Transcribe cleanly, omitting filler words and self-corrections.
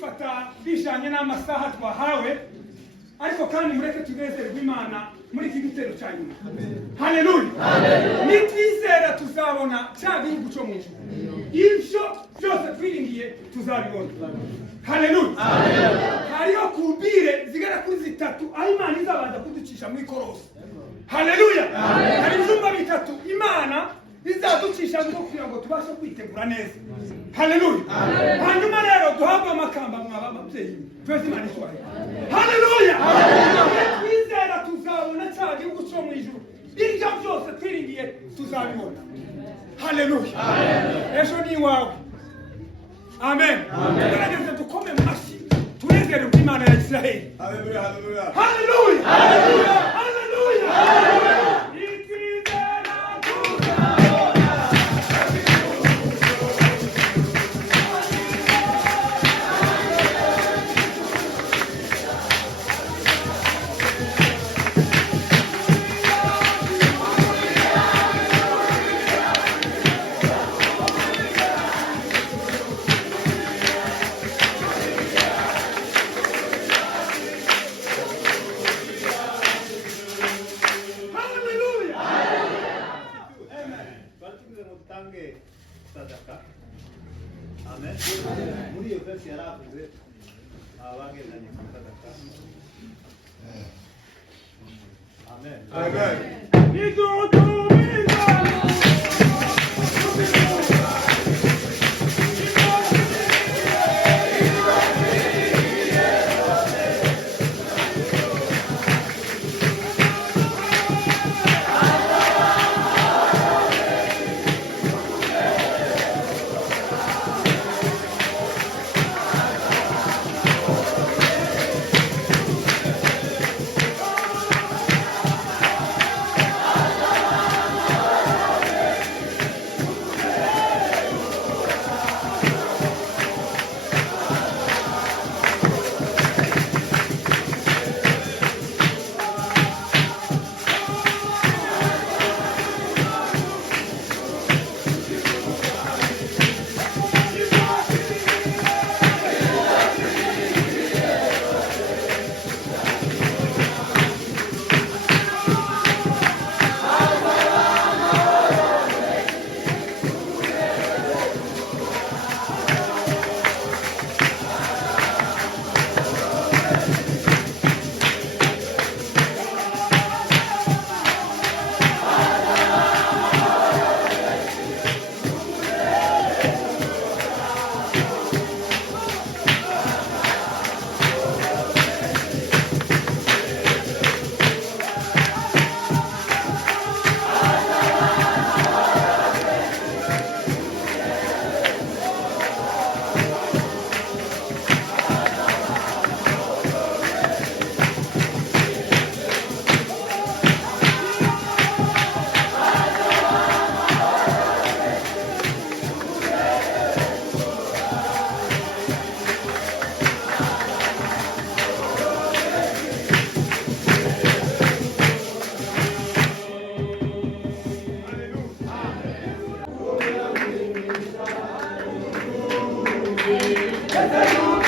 kwifata bijanye n'amasaha twahawe, ariko kandi mureke tunezerwe Imana muri iki gitero cya nyuma. Haleluya. Nitwizera tuzabona cya gihugu cyo mu ijuru. Ibyo byose twiringiye tuzabibona. Haleluya. Hariho kubire zigera kuri zitatu aho Imana izabanza kuducisha mu ikorosi. Haleluya. Hari ibyumba bitatu Imana izaducisha ngo kugira ngo tubashe kwitegura neza. Haleluya. Hanyuma rero duhabwe amakamba mwaba babyeyi. Twese Imana ishwaye. Haleluya. Twizera tuzabona cya gihugu cyo mu ijuru. Ibyo byose twiringiye tuzabibona. Haleluya. Ejo ni wawe. Amen. Gerageza dukome mu mashyi tunezerwe Imana ya Israeli. Haleluya, haleluya. Haleluya. Haleluya. Haleluya. Amen. Muri iyo verse yaravuze abagendanye ku sadaka. Amen. Amen. Hallelujah.